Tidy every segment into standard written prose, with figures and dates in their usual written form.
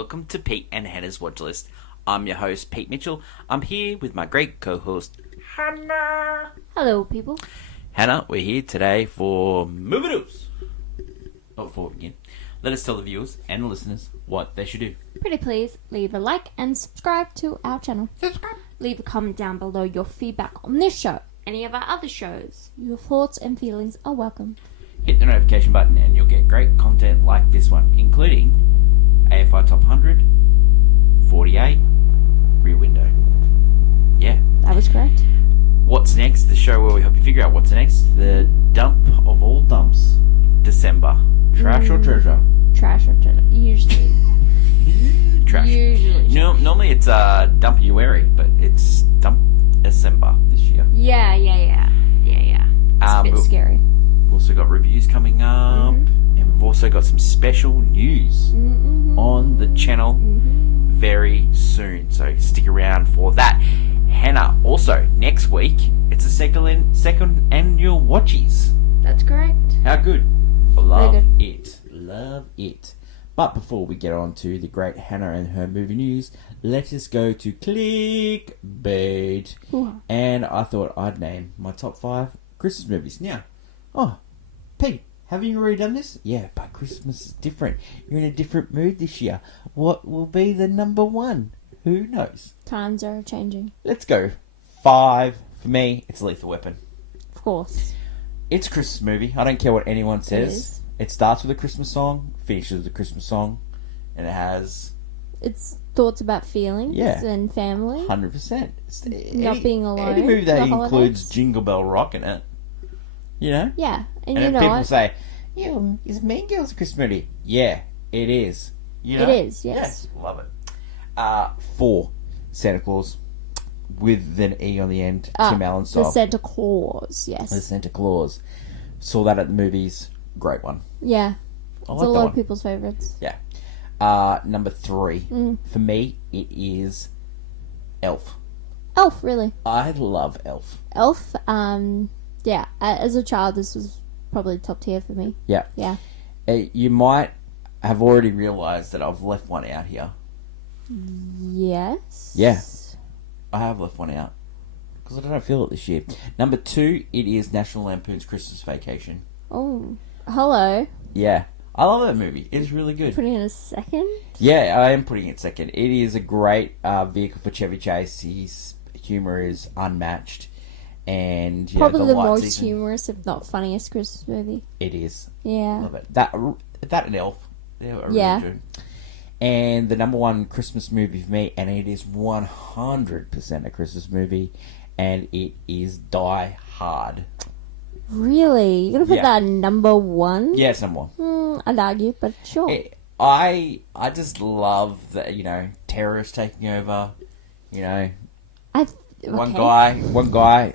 welcome to Pete and Hannah's Watch List. I'm your host, Pete Mitchell. I'm here with my great co-host, Hannah. Hello, people. Hannah, we're here today for movie news. But before we begin, let us tell the viewers and the listeners what they should do. Pretty please leave a like and subscribe to our channel. Leave a comment down below your feedback on this show, any of our other shows. Your thoughts and feelings are welcome. Hit the notification button and you'll get great content like this one, including AFI Top 100, 48, Rear Window. Yeah. That was correct. What's next? The show where we help you figure out what's next. The dump of all dumps. December. Trash or treasure? Trash or treasure. Usually. Trash. Usually. No, normally it's dump you wary, but it's dump December this year. Yeah. It's a bit we'll- scary. We've also got reviews coming up, and we've also got some special news on the channel very soon. So stick around for that. Hannah, also next week it's the second annual Watchies. That's correct. How good? Love Very it. Love it. But before we get on to the great Hannah and her movie news, let us go to clickbait. Ooh. And I thought I'd name my top 5 Christmas movies. Now, Pete, haven't you already done this? Yeah, but Christmas is different. You're in a different mood this year. What will be the number 1? Who knows? Times are changing. Let's go. 5. For me, it's Lethal Weapon. Of course. It's a Christmas movie. I don't care what anyone says. It starts with a Christmas song, finishes with a Christmas song, and it has It's thoughts about feelings and family. 100%. Not being alone Any movie that for the includes holidays. Jingle Bell Rock in it, you know? Yeah. And And you then know people what? say, is Mean Girls a Christmas movie? Yeah, it is. You know? It is, yes. Yeah, love it. 4, Santa Claus, with an E on the end, Tim Allen The style. Santa Claus, yes. The Santa Claus. Saw that at the movies. Great one. Yeah. I like It's a that lot one. of people's favourites. Yeah. Number 3. For me, it is Elf. Elf, really. I love Elf. Elf, yeah. As a child, this was probably top tier for me. Yeah. Yeah. You might have already realised that I've left one out here. Yes. Yeah. I have left one out. Because I don't feel it this year. Number 2, it is National Lampoon's Christmas Vacation. Oh, hello. Yeah. I love that movie. It's really good. Putting in a second. Yeah, I am putting it second. It is a great vehicle for Chevy Chase. His humour is unmatched. And Probably the light most season, humorous, if not funniest, Christmas movie. It is. Yeah. Love it. That and Elf. They are Yeah. really good. And the number 1 Christmas movie for me, and it is 100% a Christmas movie, and it is Die Hard. Really? You're gonna put Yeah. that number 1? Yeah, it's number 1. I'd argue, but sure. I just love that, terrorists taking over, one guy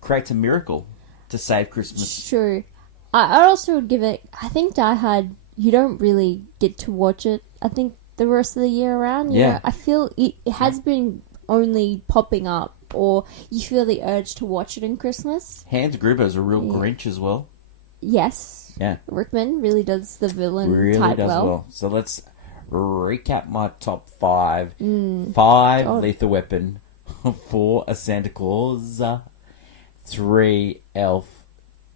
creates a miracle to save Christmas. True. I also would give it. I think Die Hard. You don't really get to watch it. I think the rest of the year around. You Yeah. know, I feel it has been only popping up, or you feel the urge to watch it in Christmas. Hans Gruber is a real Grinch as well. Yes. Yeah. Rickman really does the villain Really type does well. well. So let's recap my top 5. 5, God. Lethal Weapon. 4, A Santa Claus. 3, Elf.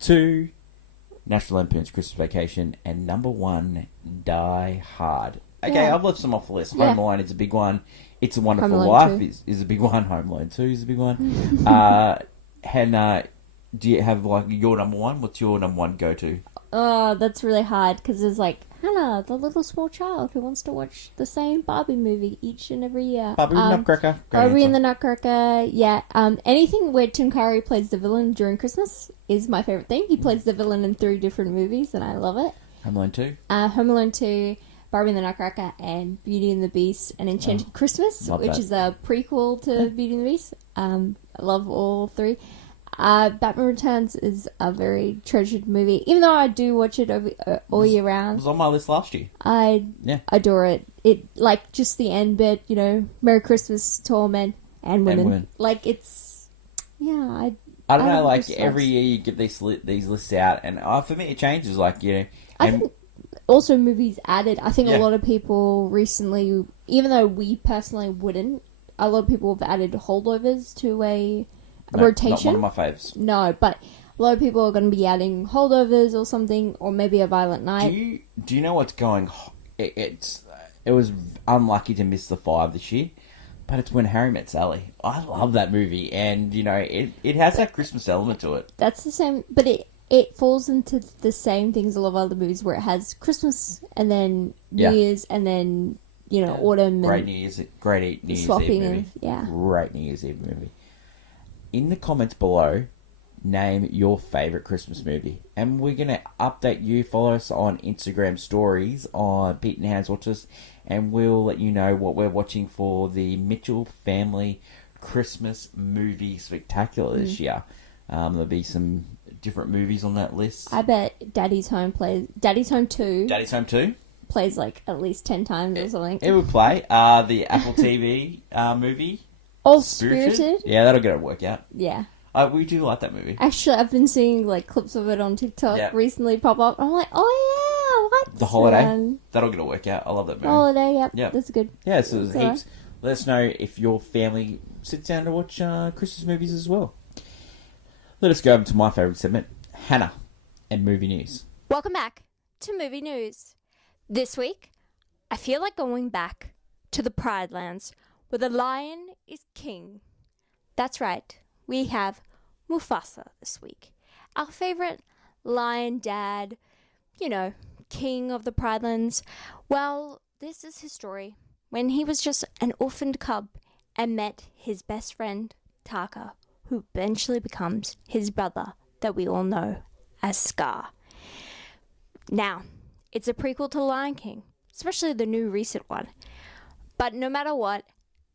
2, National Lampoon's Christmas Vacation. And number 1, Die Hard. Okay, Yeah. I've left some off the list. Yeah. Home Alone is a big one. It's a Wonderful Home Alone Life 2. is a big one. Home Alone 2 is a big one. Hannah, do you have your number 1? What's your number 1 go-to? Oh, that's really hard because it's like Hannah, the little small child who wants to watch the same Barbie movie each and every year. Barbie Nutcracker. Great Barbie answer. and the Nutcracker, yeah. Anything where Tim Curry plays the villain during Christmas is my favourite thing. He plays the villain in 3 different movies, and I love it. Home Alone 2. Home Alone 2, Barbie and the Nutcracker, and Beauty and the Beast and Enchanted Christmas, love which that. is a prequel to Beauty and the Beast. I love all 3. Batman Returns is a very treasured movie. Even though I do watch it all year It round, was on my list last year. I Yeah. adore it. It, like, just the end bit, Merry Christmas to all men and women. women. Like, it's, yeah, I don't know, love like this every stuff. year you get these lists out, and for me it changes. Like I think also movies added. I think Yeah. a lot of people recently, even though we personally wouldn't, a lot of people have added holdovers to a No, rotation. Not one of my faves. No, but a lot of people are going to be adding holdovers or something, or maybe a Violent Night. Do you know what's going? It was unlucky to miss the 5 this year, but it's When Harry Met Sally. I love that movie, and it has that Christmas element to it. That's the same, but it falls into the same things a lot of other movies where it has Christmas and then New Year's and then autumn. Great and New Year's Eve swapping movie. and yeah. Great New Year's Eve movie. In the comments below, name your favourite Christmas movie. And we're going to update you. Follow us on Instagram stories on Pete and Hans Watches. And we'll let you know what we're watching for the Mitchell Family Christmas Movie Spectacular this year. There'll be some different movies on that list. I bet Daddy's Home 2 Daddy's Home 2. plays like at least 10 times or something. It would play. The Apple TV movie. Oh, Spirited? Yeah, that'll get a workout. Yeah. We do like that movie. Actually, I've been seeing like clips of it on TikTok recently pop up. I'm like, oh yeah, I like The this Holiday. one. That'll get a workout. I love that movie. Holiday, yep. Yep. That's good. Yeah, so there's That's heaps. Let us know if your family sits down to watch Christmas movies as well. Let us go over to my favourite segment, Hannah and Movie News. Welcome back to Movie News. This week, I feel like going back to the Pride Lands where the lion is king. That's right, we have Mufasa this week. Our favourite lion dad, king of the Pride Lands. Well, this is his story when he was just an orphaned cub and met his best friend, Taka, who eventually becomes his brother that we all know as Scar. Now, it's a prequel to Lion King, especially the new recent one. But no matter what,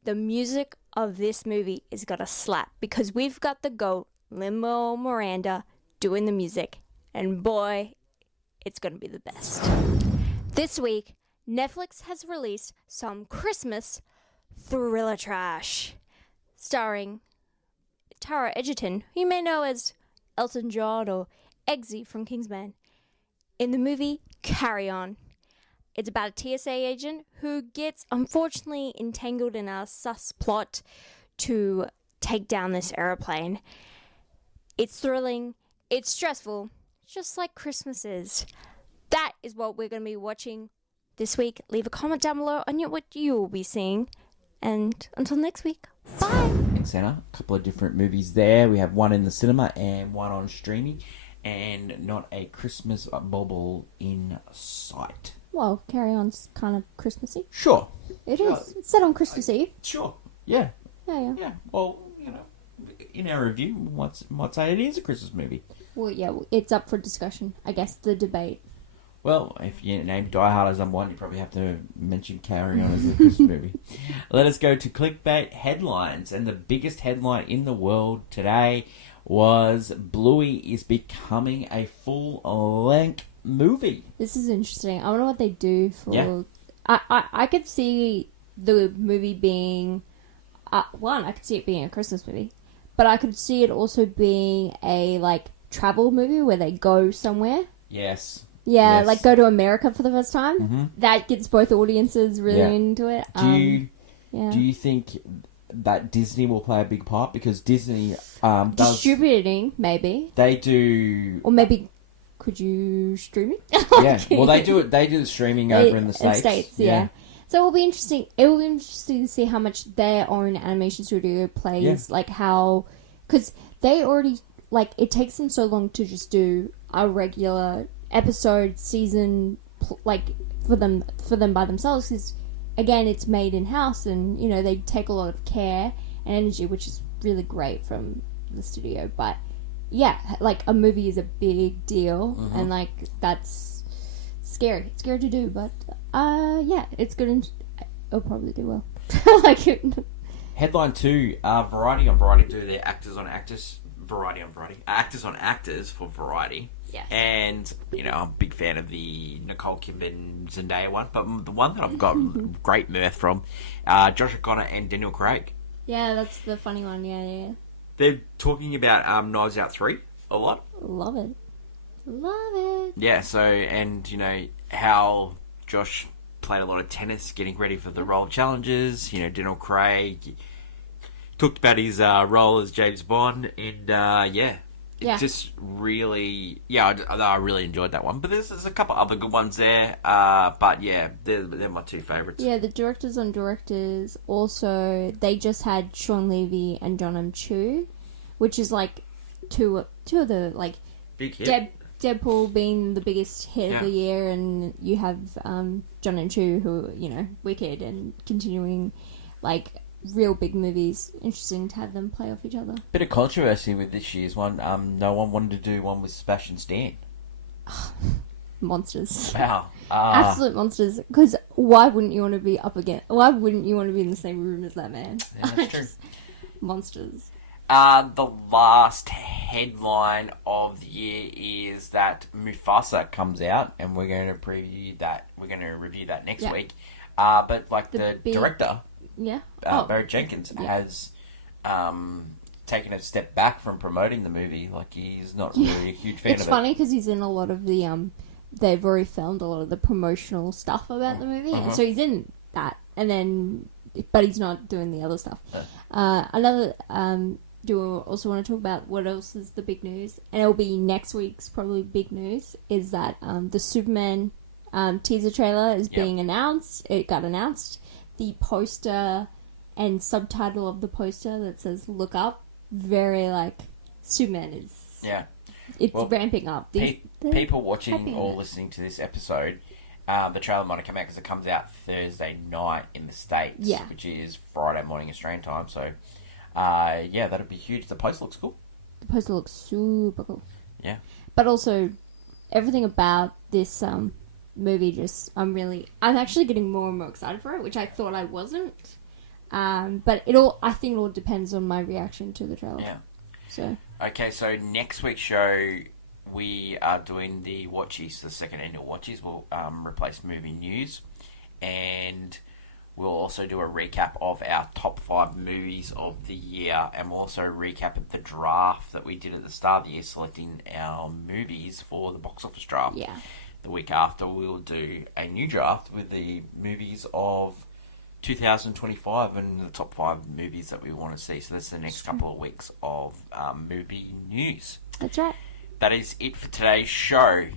the music of this movie is gonna slap because we've got the GOAT, Lin-Manuel Miranda, doing the music. And boy, it's gonna be the best. This week, Netflix has released some Christmas thriller trash, starring Tara Egerton, who you may know as Elton John or Eggsy from Kingsman, in the movie Carry On. It's about a TSA agent who gets, unfortunately, entangled in a sus plot to take down this aeroplane. It's thrilling, it's stressful, just like Christmas is. That is what we're going to be watching this week. Leave a comment down below on what you will be seeing. And until next week, bye! Thanks, Hannah. A couple of different movies there. We have one in the cinema and one on streaming. And not a Christmas bauble in sight. Well, Carry On's kind of Christmassy. Sure. It is. It's set on Christmas Eve. Sure. Yeah. Yeah. Well, in our review, might say it is a Christmas movie. Well, yeah, it's up for discussion. I guess the debate. Well, if you name Die Hard as number one, you probably have to mention Carry On as a Christmas movie. Let us go to clickbait headlines. And the biggest headline in the world today was Bluey is becoming a full-length movie. This is interesting. I wonder what they do for... Yeah. I could see the movie being... I could see it being a Christmas movie. But I could see it also being a, travel movie where they go somewhere. Yes. Yeah, Yes. go to America for the first time. Mm-hmm. That gets both audiences really into it. Do yeah. you think that Disney will play a big part? Because Disney does... Distributing, maybe. They do... Or maybe... Could you stream it? Yeah, well, they do it. They do the streaming over in the States. Yeah. So it will be interesting. It will be interesting to see how much their own animation studio plays, how, because they already it takes them so long to just do a regular episode season, for them by themselves. Because again, it's made in house, and they take a lot of care and energy, which is really great from the studio. But yeah, a movie is a big deal, and that's scary. It's scary to do, but yeah, it's good, and it'll probably do well. Headline 2, Variety on Variety do their actors on actors, Variety on Variety, actors on actors for Variety. Yes. And, I'm a big fan of the Nicole Kidman Zendaya one, but the one that I've got great mirth from, Josh O'Connor and Daniel Craig. Yeah, that's the funny one, yeah. They're talking about Knives Out 3 a lot. Love it. Love it. Yeah, so, and, you know, how Josh played a lot of tennis, getting ready for the role of challenges. You know, Daniel Craig talked about his role as James Bond, and, yeah. It just really... Yeah, I really enjoyed that one. But there's a couple other good ones there. But, yeah, they're my two favourites. Yeah, the directors on directors also... They just had Sean Levy and John M. Chu, which is, like, two of the, like... Big hit. Deadpool being the biggest hit of the year, and you have John and Chu, who, you know, Wicked, and continuing, like, real big movies. Interesting to have them play off each other. Bit of controversy with this year's one. No one wanted to do one with Sebastian Stan. Monsters. Wow. Absolute monsters. Because why wouldn't you want to be up against... Why wouldn't you want to be in the same room as that man? Yeah, that's true. Monsters. The last headline of the year is that Mufasa comes out, and we're going to preview that. We're going to review that next week. But like the director, Barry Jenkins, has taken a step back from promoting the movie. Like, he's not really a huge fan of it. It's funny because he's in a lot of the they've already filmed a lot of the promotional stuff about the movie, and so he's in that, and then but he's not doing the other stuff. Do also want to talk about what else is the big news, and it'll be next week's probably big news, is that the Superman teaser trailer is being announced. It got announced. The poster and subtitle of the poster that says "Look Up," very like Superman is. Yeah, it's ramping up. People watching or listening to this episode, the trailer might have come out because it comes out Thursday night in the States, which is Friday morning Australian time. So. That'd be huge. The poster looks cool. The poster looks super cool. Yeah. But also, everything about this movie I'm actually getting more and more excited for it, which I thought I wasn't. But I think it all depends on my reaction to the trailer. Yeah. So. Okay, so next week's show, we are doing the Watchies, the second annual Watchies. We'll replace movie news, and we'll also do a recap of our top 5 movies of the year, and we'll also recap the draft that we did at the start of the year, selecting our movies for the box office draft. Yeah. The week after, we'll do a new draft with the movies of 2025 and the top 5 movies that we want to see. So that's the next couple of weeks of movie news. That's right. That is it for today's show.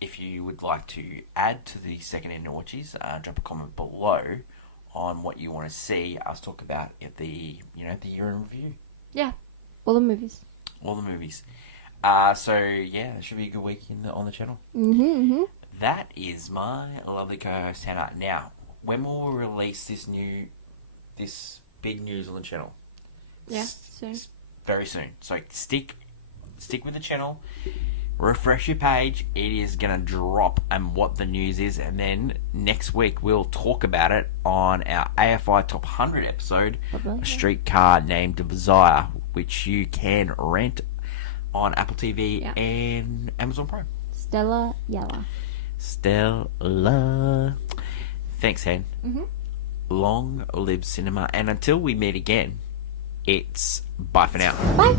If you would like to add to the second annual Watchies, drop a comment below on what you want to see us talk about at the year in review. Yeah, all the movies. All the movies. So yeah, it should be a good week on the channel. Mm-hmm. That is my lovely co-host Hannah. Now, when will we release this big news on the channel? Yeah, soon. Very soon. So stick with the channel. Refresh your page. It is going to drop and what the news is, and then next week we'll talk about it on our AFI Top 100 episode, A Streetcar Named Desire, which you can rent on Apple TV and Amazon Prime. Stella Yella. Thanks, Hen. Mm-hmm. Long live cinema, and until we meet again, it's bye for now. Bye.